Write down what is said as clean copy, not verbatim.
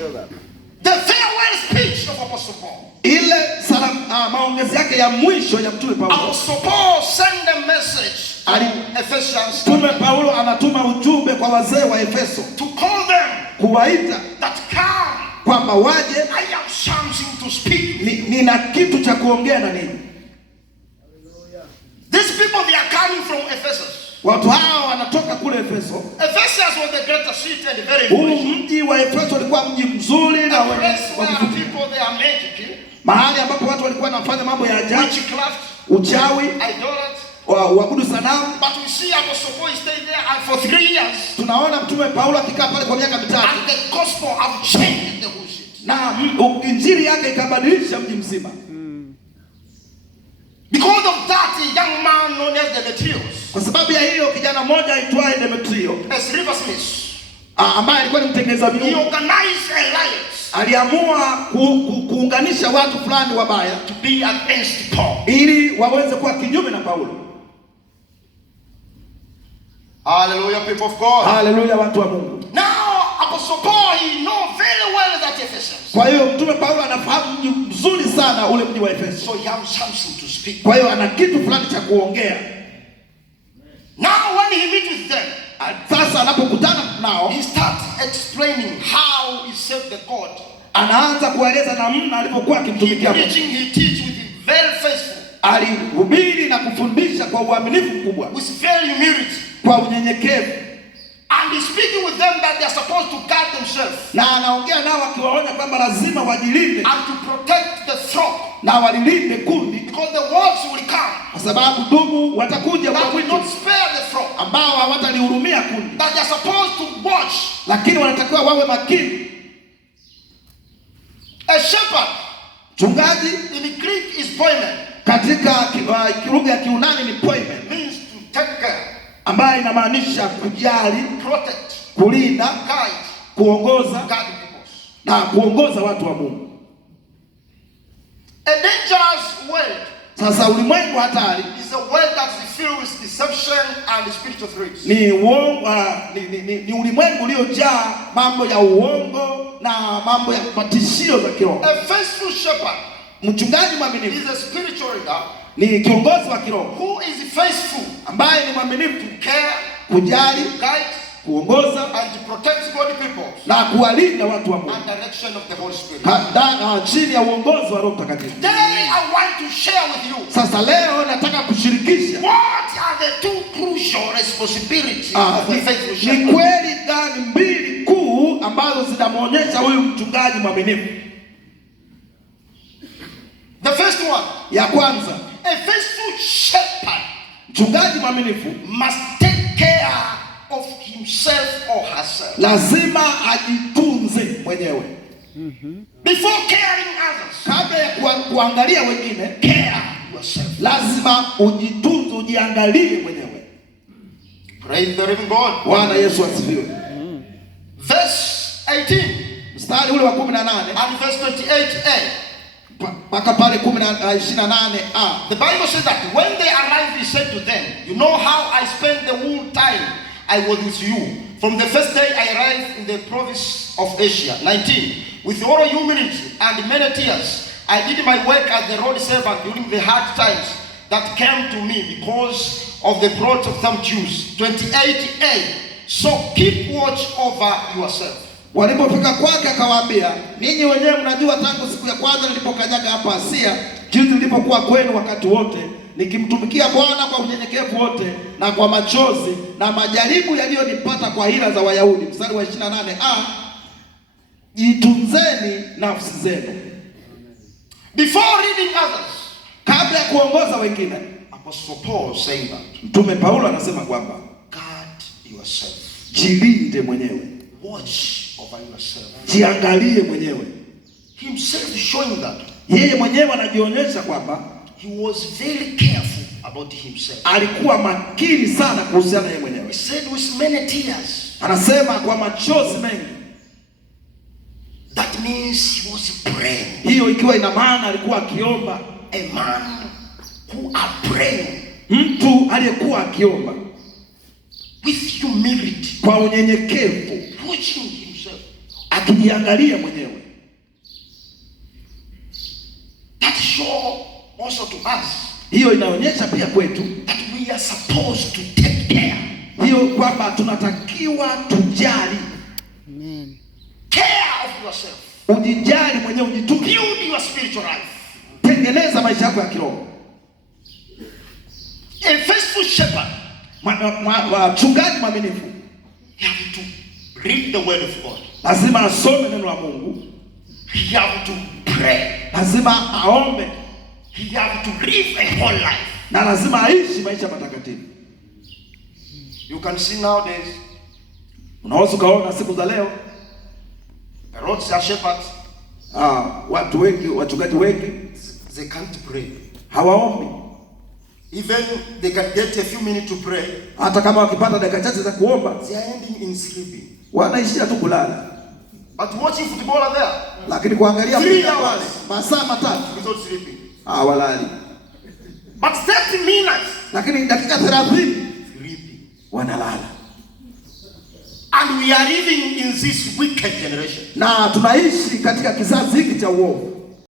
The farewell speech of Apostle Paul. Ile maongezi yake ya mwisho ya mtume Paulo. Apostle Paul sent a message to Ephesians. Mtume Paulo anatuma ujumbe kwa wazee wa Efeso. To call them. Kuwaita. That come. Kwamba waje. I have something to speak. Nina kitu cha kuongea na ninyi. These people, they are coming from Ephesus. Watu hao wanatoka kule Efeso. Ephesus was the greater city and very rich. Mji wa Efeso ulikuwa mji mzuri na people they are magic. Mahali ambapo watu walikuwa wanafanya mambo ya ajabu. Witchcraft, uchawi, idolatry, waabudu sanamu. But we see Apostle Paul stayed there and for 3 years. Tunaona mtume Paulo akikaa pale kwa miaka 3. And the gospel have changed the whole city. Na injili yake ikabadilisha mji mzima. Because of that, a young man known as Demetrius. Kwa sababu ya hiyo kijana mmoja aitwaye Demetrio, a silversmith, ambaye alikuwa ni mtengeneza miungu, he organized alliance. Aliamua kuunganisha watu fulani wabaya to be against Paul, ili waweze kuwa kinyume na Paulo. Hallelujah, people of God. Hallelujah, watu wa Mungu. Now Apostle Paul, he know very well that Ephesus. Kwa hiyo mtume Paulo anafahamu mji mzuri sana ule mji wa Efeso. So he has something to speak. Kwa hiyo ana kitu fulani cha kuongea. Now when he meet with them, sasa anapokutana nao, he starts explaining how he served the God. Anaanza kueleza namna alipokuwa akimtumikia Mungu. He teach with very faithful. Alihubiri na kufundisha kwa uaminifu mkubwa. With very humility. Kwa unyenyekevu. And he's speaking with them that they are supposed to guard themselves. Na anaongea nao akiwaonya kwamba lazima wajilinde. And to protect the flock. Na walilinde kundi. Because the wolves will come. Kwa sababu dubu watakuja kwa wingi. Not spare the flock. Ambao hawatalihurumia kundi. That they are supposed to watch. Lakini wanatakiwa wawe makini. A shepherd. Mchungaji in Greek is poimen. Katika lugha ya Kiunani ni poimen. Means to take care. Ambayo inamaanisha kujali, protect, kulinda, guide, kuongoza, na kuongoza watu wa Mungu. A dangerous world. Sasa ulimwengu hatari is a world that is filled with deception and spiritual threats. Ni ulimwengu uliojaa mambo ya uongo na mambo ya matishio za kiroho. A faithful shepherd, mchungaji mwaminifu, is a spiritual leader, ni kiongozi wa kiroho, who is faithful, ambaye ni mwaminifu, care, kujali, guide, kuongoza, and to protect God's people, na kuwalinda watu wa Mungu, and direction of the Holy Spirit, chini ya uongozi wa Roho Mtakatifu. Today I want to share with you. Sasa leo nataka kushirikisha what are the two crucial responsibilities of a faithful shepherd. Ni kweli gani mbili kuu ambazo zinamuonyesha huyu mchungaji mwaminifu? The first one, ya kwanza, a faithful shepherd, mchungaji mwaminifu must take care of himself or herself. Lazima ajitunze mwenyewe. Before caring others, kabla ya kuangalia wengine, care yourself. Lazima ujitunze, ujiangalie mwenyewe. Praise the living God. Bwana Yesu asifiwe. Verse 18, mstari ule wa 18 and verse 28a. Mpaka pale 28a. The Bible says that when they arrived, he said to them, you know how I spent the whole time I was with you, from the first day I arrived in the province of Asia. 19, with all humility and many tears, I did my work as the road servant during the hard times that came to me because of the plot of some Jews. 28a, so keep watch over yourself. Walipofika kwake akawaambia, ninyi wenyewe mnajua tangu siku ya kwanza nilipokanyaga hapa Asia, jinsi nilipokuwa kwenu wakati wote, nikimtumikia Bwana kwa unyenyekevu wote na kwa machozi na majaribu yaliyonipata kwa hila za Wayahudi. Mstari wa 28a, jitunzeni nafsi zenu. Before leading others, kabla ya kuongoza wengine, Apostle Paul saying that, Mtume Paulo anasema kwamba guard yourself. Jilinde mwenyewe. Watch over yourself. Jiangalie mwenyewe. Himself showing that. Yeye mwenyewe anajionyesha kwamba he was very careful about himself. Alikuwa makini sana kuhusiana yeye mwenyewe. He said with many tears. Anasema kwa machozi mengi. That means he was praying. Hiyo ikiwa ina maana alikuwa akiomba. A man who are praying. Mtu aliyekuwa akiomba with humility. Kwa unyenyekevu. Watching himself. tujiangalie mwenyewe. That show also to us. Hiyo inaonyesha pia kwetu that we are supposed to take care. Hiyo kwamba tunatakiwa tujali. Amen. Care of yourself. Ujijali mwenyewe, ujitunze. Build your spiritual life. Tengeneza maisha yako ya kiroho. A faithful shepherd, mchungaji mwaminifu, he have to read the word of God. Lazima asome neno la Mungu. He have to pray. Lazima aombe. He have to live a whole life. Na lazima aishi maisha matakatifu. You can see nowadays, unaweza kaona siku za leo, the roads are shepherds. Watu wengi, wachungaji wengi, they can't pray. Hawaombi. Even they can get a few minutes to pray. Hata kama wakipata dakika chache za kuomba, they are ending in sleeping. Wanaishia tu kulala. But watching football are there. Lakini kuangalia 3 hours, masaa matatu without sleeping. Hawalali. But 30 minutes, lakini dakika 30 sleeping. Wanalala. And we are living in this wicked generation. Na tunaishi katika kizazi hiki cha uovu.